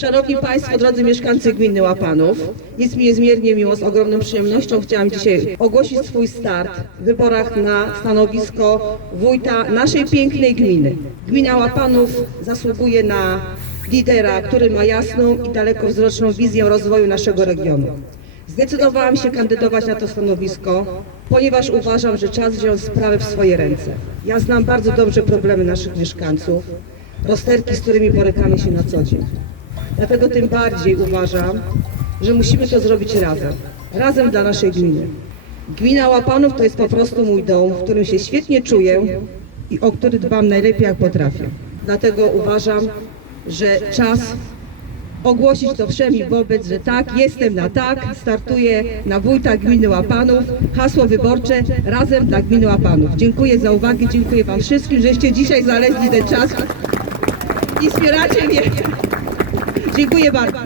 Szanowni Państwo, drodzy mieszkańcy gminy Łapanów, jest mi niezmiernie miło, z ogromną przyjemnością chciałam dzisiaj ogłosić swój start w wyborach na stanowisko wójta naszej pięknej gminy. Gmina Łapanów zasługuje na lidera, który ma jasną i dalekowzroczną wizję rozwoju naszego regionu. Zdecydowałam się kandydować na to stanowisko, ponieważ uważam, że czas wziąć sprawę w swoje ręce. Ja znam bardzo dobrze problemy naszych mieszkańców, rozterki, z którymi borykamy się na co dzień. Dlatego tym bardziej uważam, że musimy to zrobić razem. Razem dla naszej gminy. Gmina Łapanów to jest po prostu mój dom, w którym się świetnie czuję i o który dbam najlepiej jak potrafię. Dlatego uważam, że czas ogłosić to wszemi wobec, że tak, jestem na tak, startuję na wójta gminy Łapanów. Hasło wyborcze razem dla gminy Łapanów. Dziękuję za uwagę, dziękuję Wam wszystkim, żeście dzisiaj znaleźli ten czas i wspieracie mnie. Dziękuję bardzo.